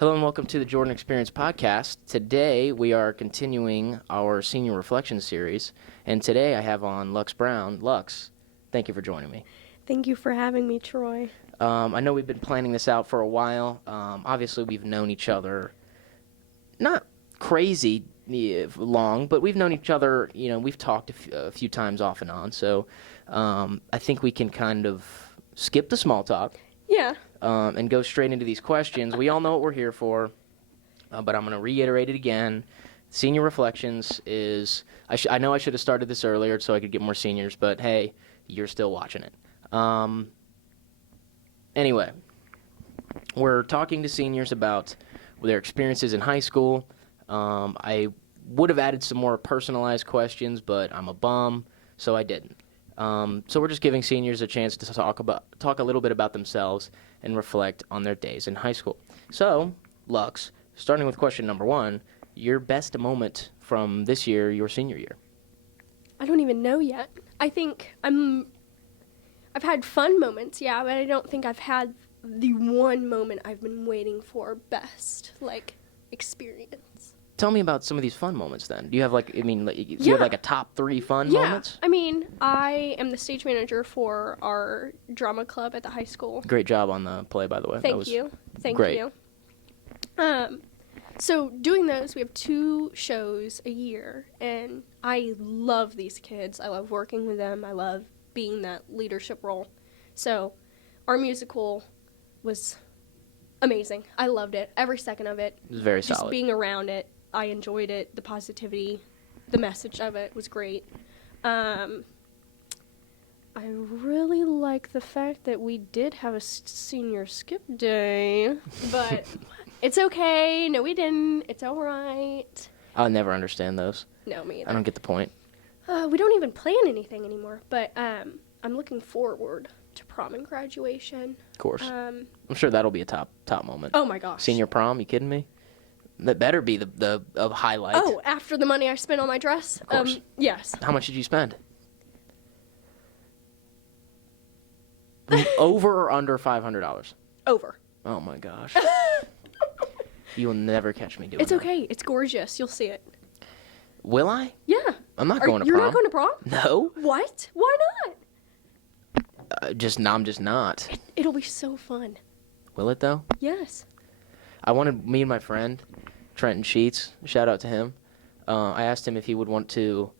Hello and welcome to the Jordan Experience podcast. Today we are continuing our senior reflection series, and today I have on Luxe Brown. Lux, thank you for joining me. Thank you for having me, Troy. I know we've been planning this out for a while. Obviously we've known each other not crazy long, but we've known each other, we've talked a few times off and on, so I think we can kind of skip the small talk. Yeah. And go straight into these questions. We all know what we're here for, but I'm going to reiterate it again. Senior Reflections is, I know I should have started this earlier so I could get more seniors, but hey, you're still watching it. Anyway, we're talking to seniors about their experiences in high school. I would have added some more personalized questions, but I'm a bum, so I didn't. So we're just giving seniors a chance to talk a little bit about themselves and reflect on their days in high school. So, Lux, starting with question number 1, your best moment from this year, your senior year? I don't even know yet. I think I've had fun moments, yeah, but I don't think I've had the one moment I've been waiting for best, experience. Tell me about some of these fun moments then. Do you have do you have a top 3 fun moments? I mean, I am the stage manager for our drama club at the high school. Great job on the play, by the way. Thank you. Great. So doing those, we have 2 shows a year, and I love these kids. I love working with them. I love being that leadership role. So our musical was amazing. I loved it, every second of it. It was very Just solid. being around it. I enjoyed it, the positivity, the message of it was great. I really like the fact that we did have a senior skip day, but it's okay. No, we didn't. It's all right. I'll never understand those. No, me either. I don't get the point. We don't even plan anything anymore, but I'm looking forward to prom and graduation. Of course. I'm sure that'll be a top moment. Oh, my gosh. Senior prom, you kidding me? That better be the highlight. Oh, after the money I spent on my dress? Of course. Yes. How much did you spend? Over or under $500? Over. Oh, my gosh. You will never catch me doing It's that. okay. It's gorgeous. You'll see it. Will I? Yeah. I'm not going to You're prom. not going to prom? No. What? Why not? I'm just not. It'll be so fun. Will it, though? Yes. I wanted me and my friend, Trenton Sheets, shout out to him. I asked him if he would want to,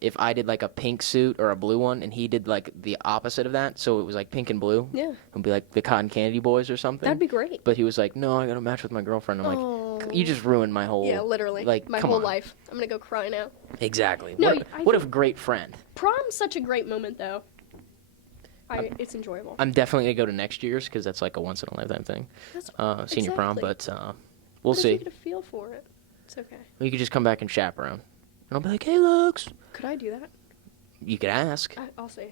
if I did a pink suit or a blue one, and he did the opposite of that, so it was pink and blue. Yeah. It would be the Cotton Candy Boys or something. That'd be great. But he was like, no, I got to match with my girlfriend. I'm like, you just ruined my whole... Yeah, literally. My come whole on. life. I'm going to go cry now. Exactly. No, what a great friend. Prom's such a great moment, though. It's enjoyable. I'm definitely going to go to next year's because that's a once-in-a-lifetime thing. That's senior prom, but we'll What if see. you get a feel for it? It's okay. You could just come back and chaperone. And I'll be like, hey, Lux. Could I do that? You could ask. I'll see.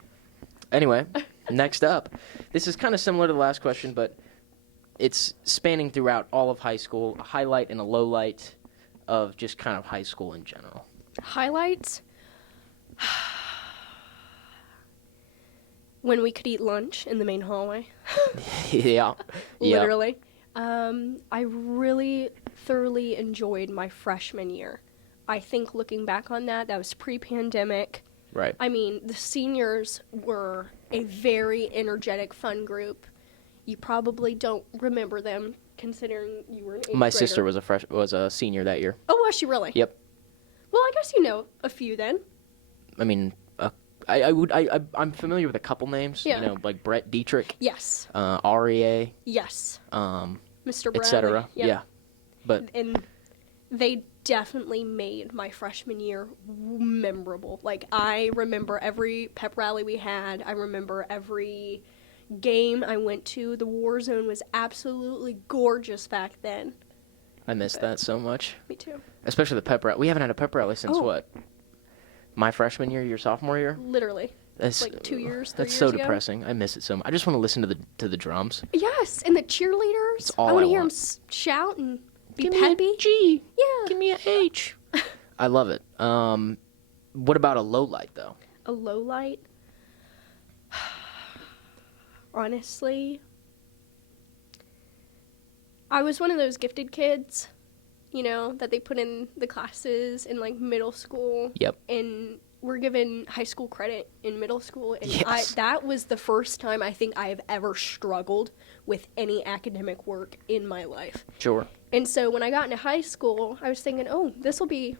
Anyway, next up. This is kind of similar to the last question, but it's spanning throughout all of high school, a highlight and a low light of just kind of high school in general. Highlights? When we could eat lunch in the main hallway. Yeah. Literally. I really thoroughly enjoyed my freshman year. I think looking back on that was pre-pandemic. Right. I mean, the seniors were a very energetic, fun group. You probably don't remember them, considering you were an 8th grader. My sister was a senior that year. Oh, was she really? Yep. Well, I guess you know a few then. I mean, I'm familiar with a couple names. Yeah. Like Brett Dietrich. Yes. REA. Yes. Mr. Bradley. Etc. Yep. Yeah. But And they definitely made my freshman year memorable. I remember every pep rally we had. I remember every game I went to. The war zone was absolutely gorgeous back then. I missed that so much. Me too. Especially the pep rally. We haven't had a pep rally since what? My freshman year, your sophomore year? Literally. That's 2 years, 3 That's years so ago. depressing. I miss it so much. I just want to listen to the drums. Yes, and the cheerleaders. That's all I want I to hear them want. shout and be Give me a peppy. G. Yeah. Give me a H. I love it. What about a low light though? A low light. Honestly, I was one of those gifted kids, you know, that they put in the classes in like middle school. Yep. And we're given high school credit in middle school. And Yes. that was the first time I think I have ever struggled with any academic work in my life. Sure. And so when I got into high school, I was thinking, oh, this will be,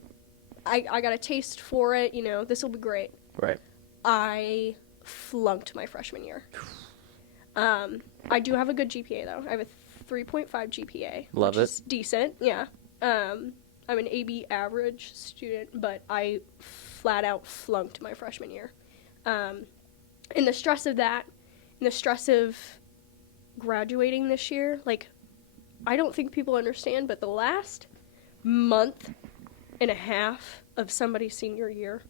I got a taste for it, you know, this will be great. Right. I flunked my freshman year. I do have a good GPA, though. I have a 3.5 GPA. Love which it. is decent, yeah. I'm an AB average student, but I flat out flunked my freshman year. And the stress of that, and the stress of graduating this year, like, I don't think people understand, but the last month and a half of somebody's senior year,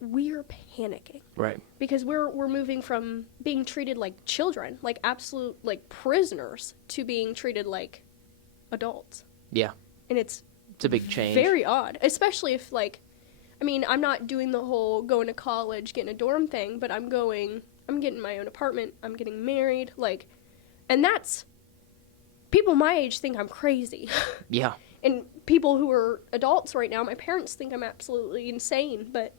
we are panicking. Right. Because we're moving from being treated like children, like absolute like prisoners, to being treated like adults. Yeah. And it's a big change. Very odd, especially if like, I mean, I'm not doing the whole going to college, getting a dorm thing, but I'm getting my own apartment, I'm getting married, like, and that's, people my age think I'm crazy. Yeah. And people who are adults right now, my parents think I'm absolutely insane, but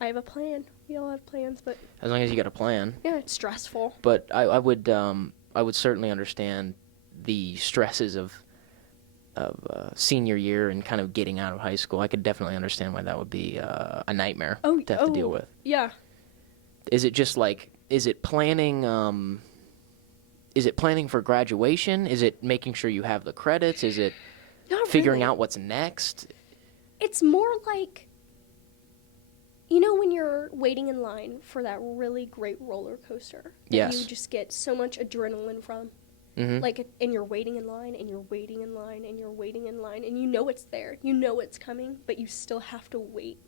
I have a plan. We all have plans, but As long as you got a plan. yeah, it's stressful. But I would certainly understand the stresses of senior year and kind of getting out of high school. I could definitely understand why that would be a nightmare to have to deal with. Yeah. Is it just like, is it planning for graduation? Is it making sure you have the credits? Is it Not figuring really. out what's next? It's more like, you know, when you're waiting in line for that really great roller coaster that Yes. you just get so much adrenaline from. Mm-hmm. Like, and you're waiting in line, and you're waiting in line, and you're waiting in line, and you know it's there. You know it's coming, but you still have to wait.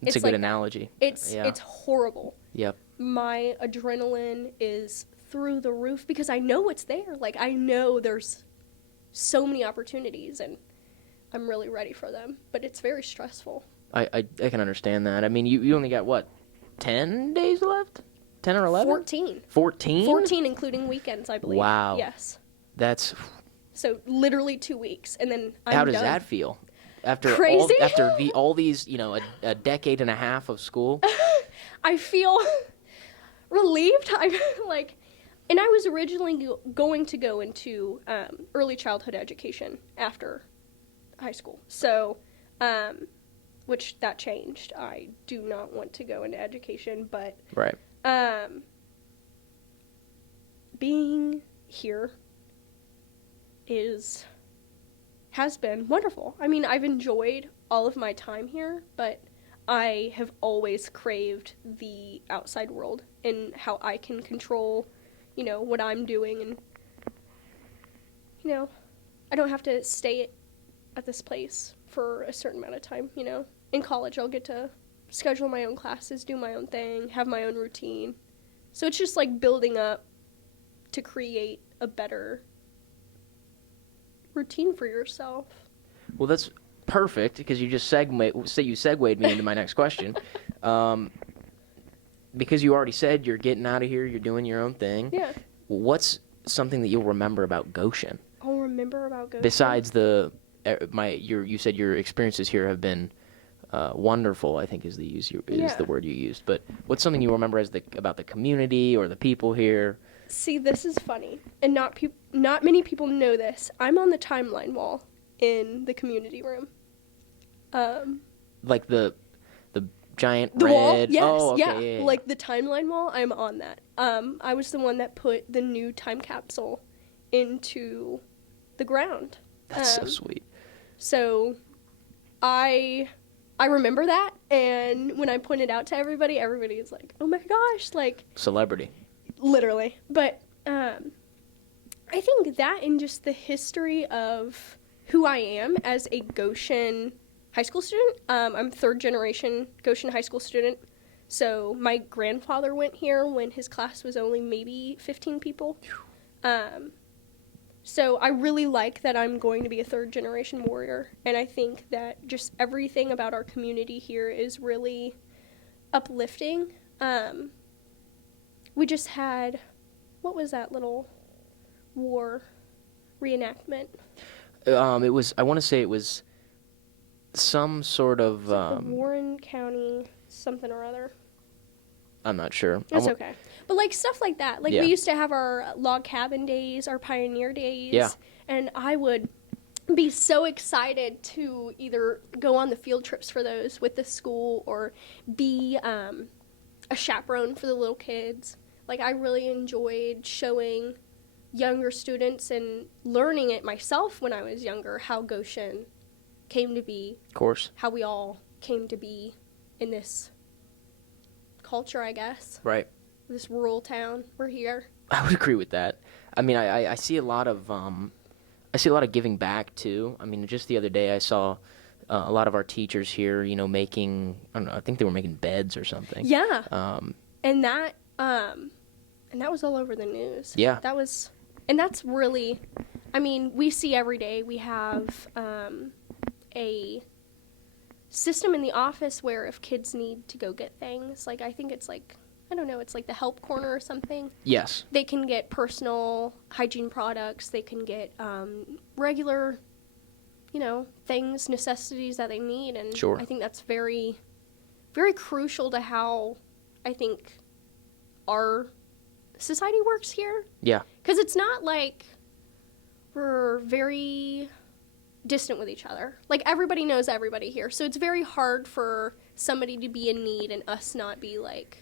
It's a good like analogy. It's Yeah. it's horrible. Yep. My adrenaline is through the roof because I know it's there. Like, I know there's so many opportunities, and I'm really ready for them. But it's very stressful. I can understand that. I mean, you only got, what, 10 days left? 10 or 11? 14. 14? 14, including weekends, I believe. Wow. Yes. That's... So, literally 2 weeks, and then I'm How does done. that feel? After Crazy? all these, you know, a decade and a half of school? I feel relieved. I'm like, and I was originally going to go into early childhood education after high school. So, which that changed. I do not want to go into education, but Right. Being here has been wonderful. I mean, I've enjoyed all of my time here, but I have always craved the outside world and how I can control, you know, what I'm doing, and, you know, I don't have to stay at this place for a certain amount of time, you know. In college, I'll get to schedule my own classes, do my own thing, have my own routine. So it's just like building up to create a better routine for yourself. Well, that's perfect because you just segued me into my next question. Because you already said you're getting out of here, you're doing your own thing. Yeah. What's something that you'll remember about Goshen? I'll remember about Goshen. Besides you said your experiences here have been wonderful, I think is the word you used. But what's something you remember about the community or the people here? See, this is funny, and not many people know this. I'm on the timeline wall in the community room. Like the giant The red. wall, yes, Oh, okay, yeah. Like the timeline wall, I'm on that. I was the one that put the new time capsule into the ground. That's so sweet. So, I remember that, and when I pointed out to everybody is like, "Oh my gosh!" Like, Celebrity. literally. But I think that and just the history of who I am as a Goshen high school student. I'm third generation Goshen high school student. So my grandfather went here when his class was only maybe 15 people. So I really like that I'm going to be a third generation warrior. And I think that just everything about our community here is really uplifting. We just had, what was that little war? reenactment? It was, I want to say it was some sort of, The Warren County something or other. I'm not sure. That's okay. But, like, stuff like that. Like, Yeah. we used to have our log cabin days, our pioneer days. Yeah. And I would be so excited to either go on the field trips for those with the school or be a chaperone for the little kids. Like, I really enjoyed showing younger students and learning it myself when I was younger, how Goshen came to be. Of course. How we all came to be in this culture, I guess. Right. This rural town. We're here. I would agree with that. I mean, I see a lot of giving back too. I mean, just the other day I saw a lot of our teachers here, making, I don't know, I think they were making beds or something. Yeah. And that was all over the news. Yeah. And that's really, I mean, we see every day we have a system in the office where if kids need to go get things, like I think it's like, I don't know, it's like the help corner or something. Yes. They can get personal hygiene products. They can get regular, things, necessities that they need. And Sure. I think that's very, very crucial to how I think our society works here. Yeah. Because it's not like we're very distant with each other. Like, everybody knows everybody here. So it's very hard for somebody to be in need and us not be like,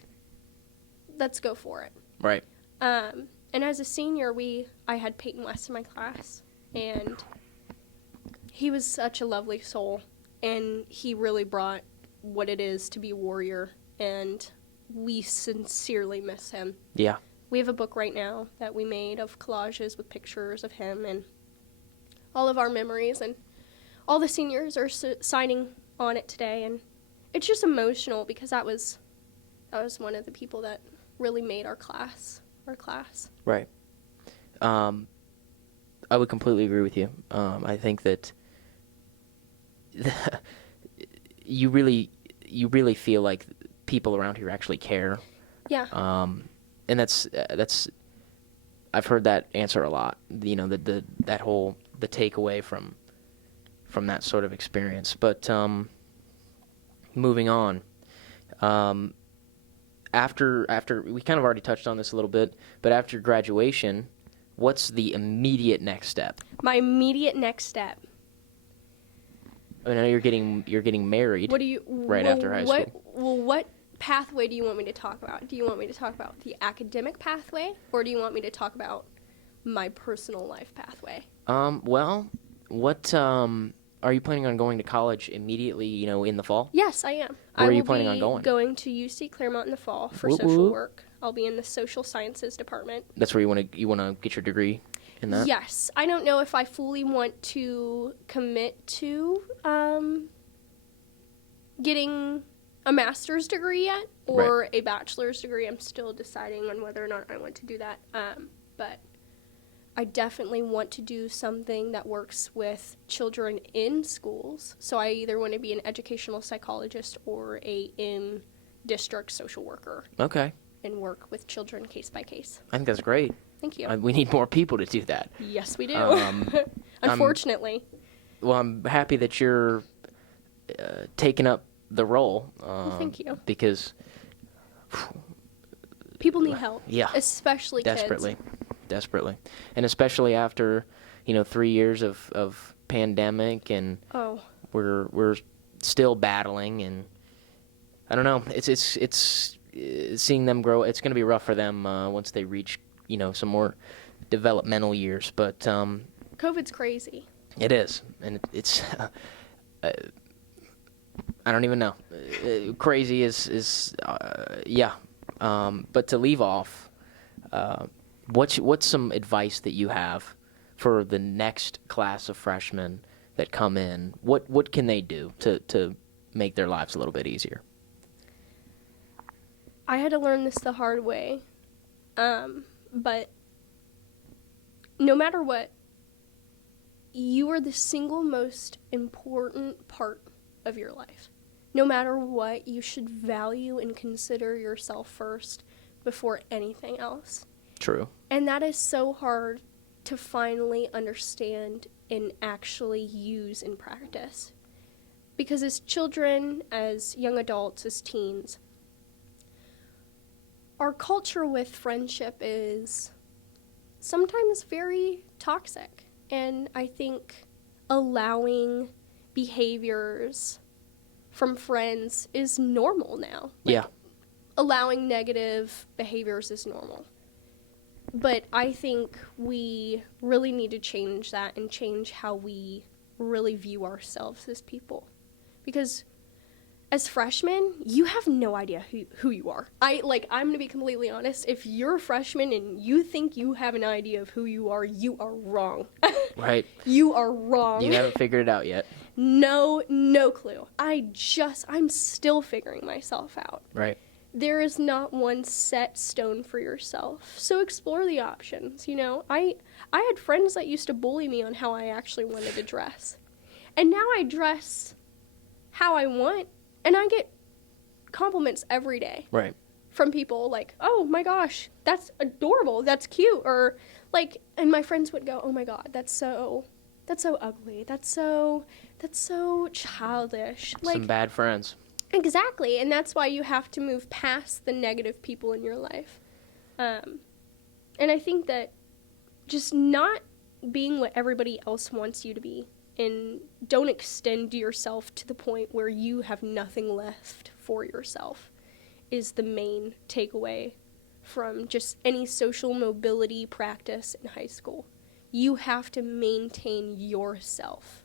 let's go for it. Right. And as a senior, I had Peyton West in my class, and he was such a lovely soul, and he really brought what it is to be a warrior, and we sincerely miss him. Yeah. We have a book right now that we made of collages with pictures of him and all of our memories, and all the seniors are signing on it today, and it's just emotional because that was one of the people that really made our class. Right. I would completely agree with you. I think that you really feel like people around here actually care. Yeah. And that's I've heard that answer a lot. The takeaway from that sort of experience. But moving on. After we kind of already touched on this a little bit, but after graduation, what's the immediate next step? My immediate next step. I know you're getting married. What do you after high school? What pathway do you want me to talk about? Do you want me to talk about the academic pathway, or do you want me to talk about my personal life pathway? Well, what are you planning on going to college immediately, in the fall? Yes, I am. Where are you planning on going? Going to UC Claremont in the fall for Whoop, social whoop. work. I'll be in the social sciences department. That's where you want to get your degree in that? Yes. I don't know if I fully want to commit to getting a master's degree yet or a bachelor's degree. I'm still deciding on whether or not I want to do that. But I definitely want to do something that works with children in schools. So I either want to be an educational psychologist or a in-district social worker. Okay. And work with children case by case. I think that's great. Thank you. We need more people to do that. Yes, we do. Unfortunately. I'm happy that you're taking up the role. Thank you. Because people need help. Yeah. Especially desperately. kids. Desperately. And especially after, 3 years of pandemic, and we're still battling, and I don't know. It's seeing them grow. It's going to be rough for them once they reach, some more developmental years, but COVID's crazy. It is, and it's I don't even know. Crazy is yeah. But to leave off, what's some advice that you have for the next class of freshmen that come in? What can they do to make their lives a little bit easier? I had to learn this the hard way, but no matter what, you are the single most important part of your life. No matter what, you should value and consider yourself first before anything else. True. And that is so hard to finally understand and actually use in practice. Because as children, as young adults, as teens, our culture with friendship is sometimes very toxic. And I think allowing behaviors from friends is normal now. Yeah. Allowing negative behaviors is normal. But I think we really need to change that and change how we really view ourselves as people. Because as freshmen, you have no idea who you are. I'm going to be completely honest. If you're a freshman and you think you have an idea of who you are wrong. Right. You are wrong. You haven't figured it out yet. No clue. I'm still figuring myself out. Right. There is not one set stone for yourself. So explore the options, you know. I had friends that used to bully me on how I actually wanted to dress. And now I dress how I want, and I get compliments every day. Right. From people like, "Oh my gosh, that's adorable. That's cute." Or and my friends would go, "Oh my god, that's so ugly. That's so childish." Some bad friends. Exactly, and that's why you have to move past the negative people in your life. And I think that just not being what everybody else wants you to be, and don't extend yourself to the point where you have nothing left for yourself, is the main takeaway from just any social mobility practice in high school. You have to maintain yourself,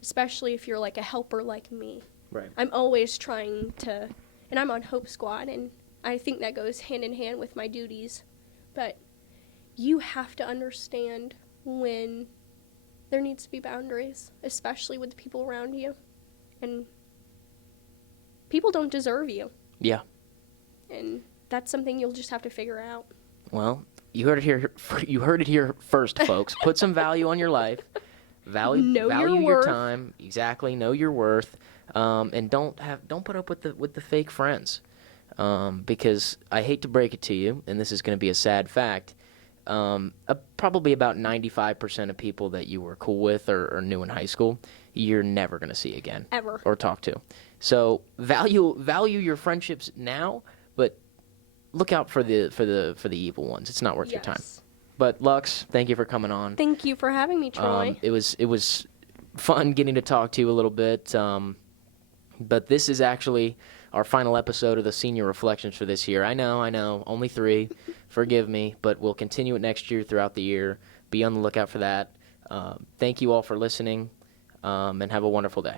especially if you're like a helper like me. Right. I'm always trying to, and I'm on Hope Squad, and I think that goes hand in hand with my duties. But you have to understand when there needs to be boundaries, especially with the people around you. And people don't deserve you. Yeah. And that's something you'll just have to figure out. Well, you heard it here. You heard it here first, folks. Put some value on your life. Value your time. Exactly. Know your worth. And don't put up with the fake friends, because I hate to break it to you, and this is going to be a sad fact. Probably about 95% of people that you were cool with or knew in high school, you're never going to see again, Ever. or talk to. So value your friendships now, but look out for the evil ones. It's not worth your time. But Lux, thank you for coming on. Thank you for having me, Troy. It was fun getting to talk to you a little bit. But this is actually our final episode of the Senior Reflections for this year. I know, only 3. Forgive me, but we'll continue it next year throughout the year. Be on the lookout for that. Thank you all for listening, and have a wonderful day.